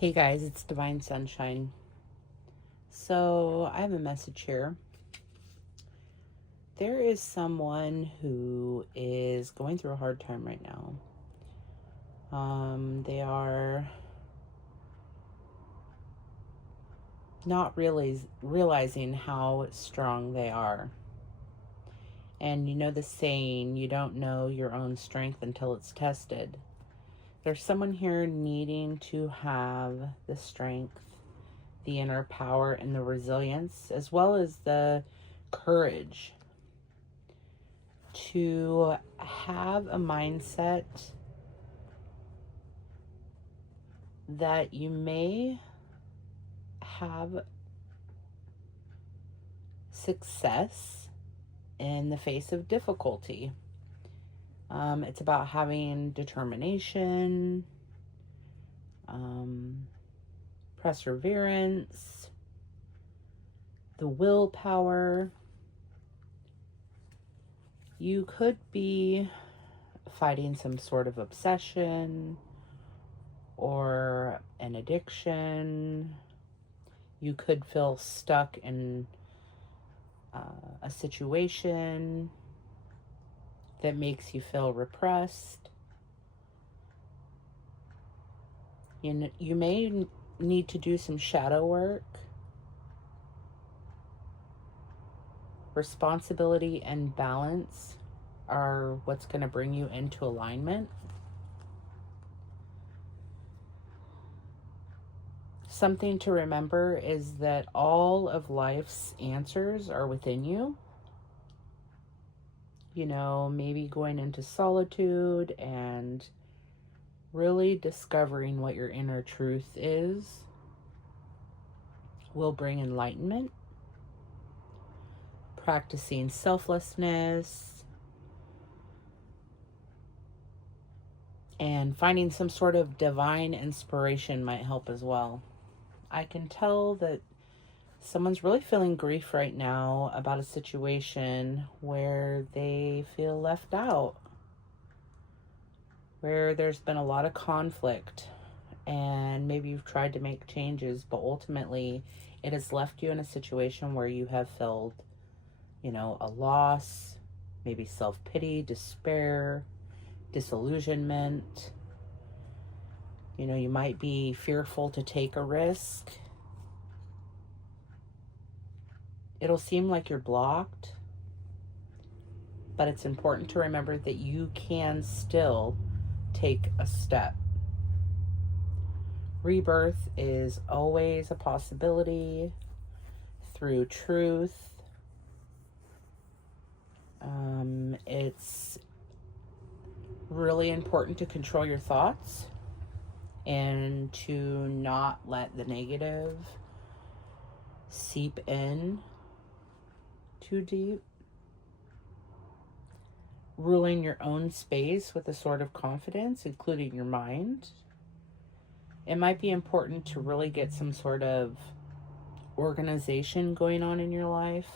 Hey guys, it's Divine Sunshine. So, I have a message here. There is someone who is going through a hard time right now. They are not really realizing how strong they are. And you know the saying, you don't know your own strength until it's tested. There's someone here needing to have the strength, the inner power, and the resilience, as well as the courage to have a mindset that you may have success in the face of difficulty. It's about having determination, perseverance, the willpower. You could be fighting some sort of obsession or an addiction. You could feel stuck in a situation that makes you feel repressed. You may need to do some shadow work. Responsibility and balance are what's going to bring you into alignment. Something to remember is that all of life's answers are within you. You know, maybe going into solitude and really discovering what your inner truth is will bring enlightenment. Practicing selflessness and finding some sort of divine inspiration might help as well. I can tell that someone's really feeling grief right now about a situation where they feel left out, where there's been a lot of conflict, and maybe you've tried to make changes, but ultimately it has left you in a situation where you have felt, a loss, maybe self-pity, despair, disillusionment. You might be fearful to take a risk. It'll seem like you're blocked, but it's important to remember that you can still take a step. Rebirth is always a possibility through truth. It's really important to control your thoughts and to not let the negative seep in too deep. Ruling your own space with a sort of confidence, including your mind. It might be important to really get some sort of organization going on in your life.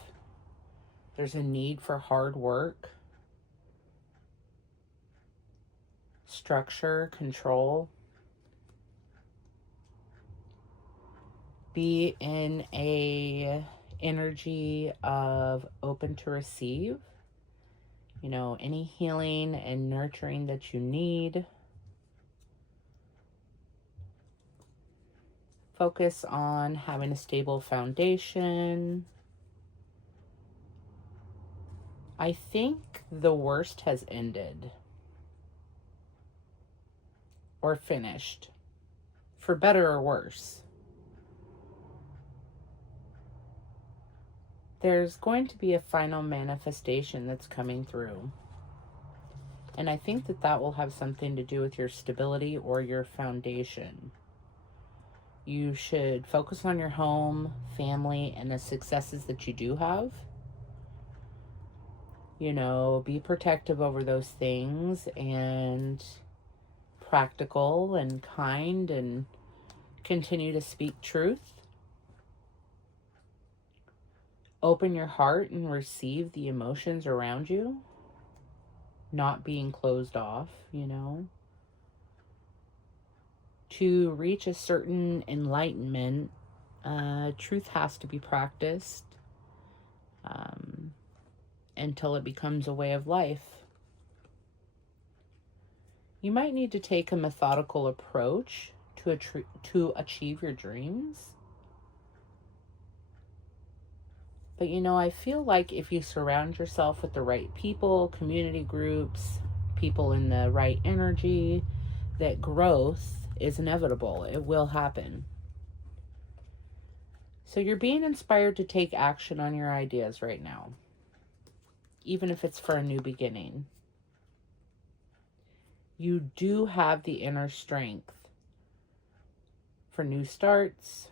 There's a need for hard work, structure, control. Be in a energy of open to receive, any healing and nurturing that you need. Focus on having a stable foundation. I think the worst has ended or finished, for better or worse. There's going to be a final manifestation that's coming through. And I think that will have something to do with your stability or your foundation. You should focus on your home, family, and the successes that you do have. Be protective over those things and practical and kind and continue to speak truth. Open your heart and receive the emotions around you, not being closed off, To reach a certain enlightenment, truth has to be practiced until it becomes a way of life. You might need to take a methodical approach to achieve your dreams. But I feel like if you surround yourself with the right people, community groups, people in the right energy, that growth is inevitable. It will happen. So you're being inspired to take action on your ideas right now, even if it's for a new beginning. You do have the inner strength for new starts,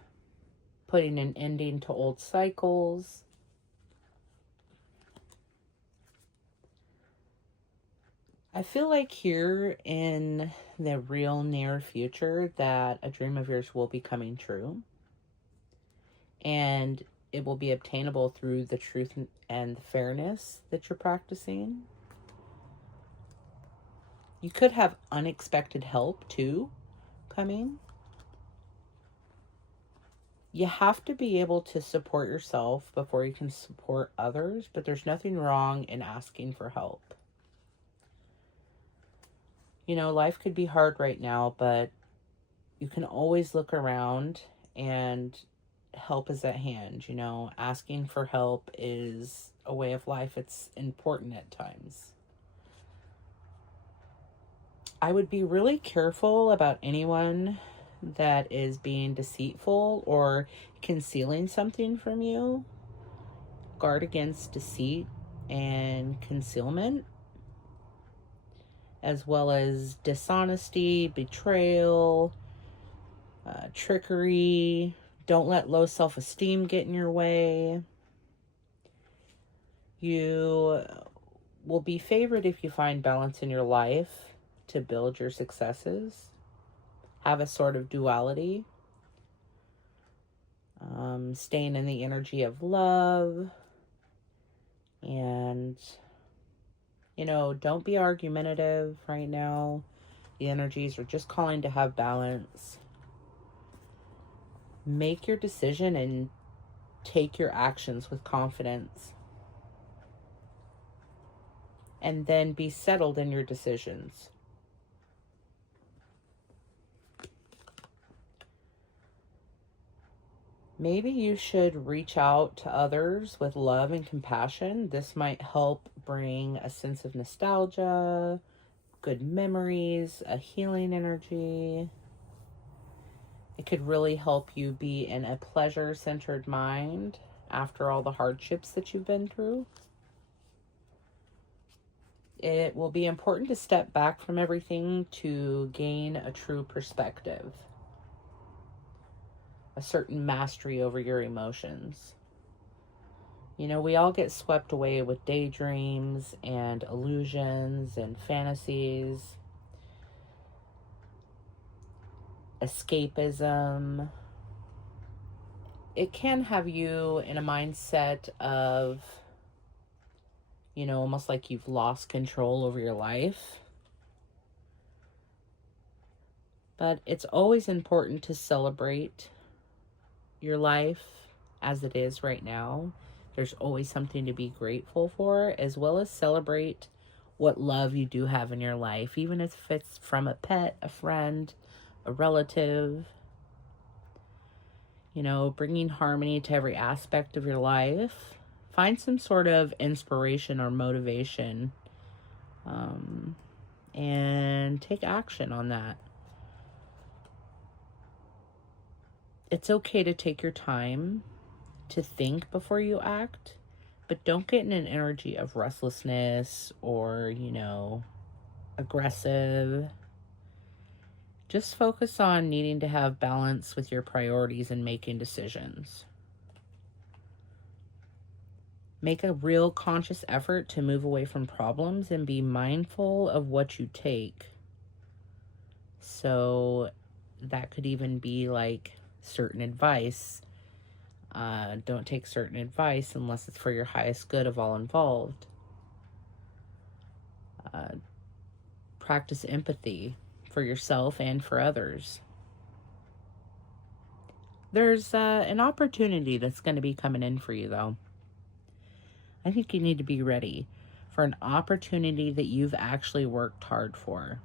putting an ending to old cycles. I feel like here in the real near future that a dream of yours will be coming true. And it will be obtainable through the truth and the fairness that you're practicing. You could have unexpected help too coming. You have to be able to support yourself before you can support others, but there's nothing wrong in asking for help. Life could be hard right now, but you can always look around and help is at hand. Asking for help is a way of life. It's important at times. I would be really careful about anyone that is being deceitful or concealing something from you. Guard against deceit and concealment, as well as dishonesty, betrayal, trickery. Don't let low self-esteem get in your way. You will be favored if you find balance in your life to build your successes. Have a sort of duality. Staying in the energy of love. And, don't be argumentative right now. The energies are just calling to have balance. Make your decision and take your actions with confidence. And then be settled in your decisions. Maybe you should reach out to others with love and compassion. This might help bring a sense of nostalgia, good memories, a healing energy. It could really help you be in a pleasure-centered mind after all the hardships that you've been through. It will be important to step back from everything to gain a true perspective. A certain mastery over your emotions. We all get swept away with daydreams and illusions and fantasies. Escapism. It can have you in a mindset of, almost like you've lost control over your life. But it's always important to celebrate your life as it is right now. There's always something to be grateful for, as well as celebrate what love you do have in your life, even if it's from a pet, a friend, a relative. Bringing harmony to every aspect of your life. Find some sort of inspiration or motivation, and take action on that. It's okay to take your time to think before you act, but don't get in an energy of restlessness or, aggressive. Just focus on needing to have balance with your priorities and making decisions. Make a real conscious effort to move away from problems and be mindful of what you take. So that could even be like certain advice. Don't take certain advice unless it's for your highest good of all involved. Practice empathy for yourself and for others. There's an opportunity that's going to be coming in for you, though. I think you need to be ready for an opportunity that you've actually worked hard for.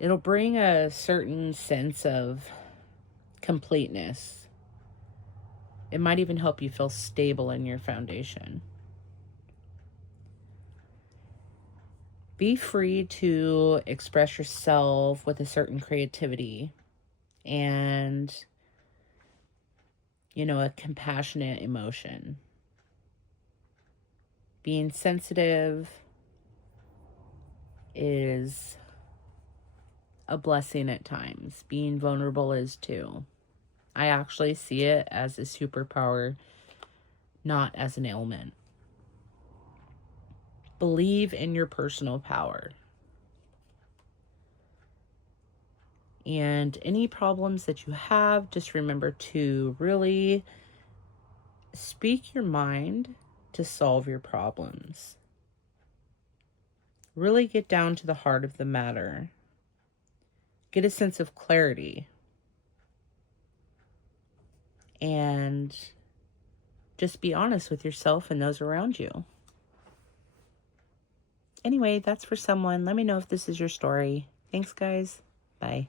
It'll bring a certain sense of completeness. It might even help you feel stable in your foundation. Be free to express yourself with a certain creativity and, a compassionate emotion. Being sensitive is a blessing at times. Being vulnerable is too. I actually see it as a superpower, not as an ailment. Believe in your personal power. And any problems that you have, just remember to really speak your mind to solve your problems. Really get down to the heart of the matter. Get a sense of clarity. And just be honest with yourself and those around you. Anyway, that's for someone. Let me know if this is your story. Thanks, guys. Bye.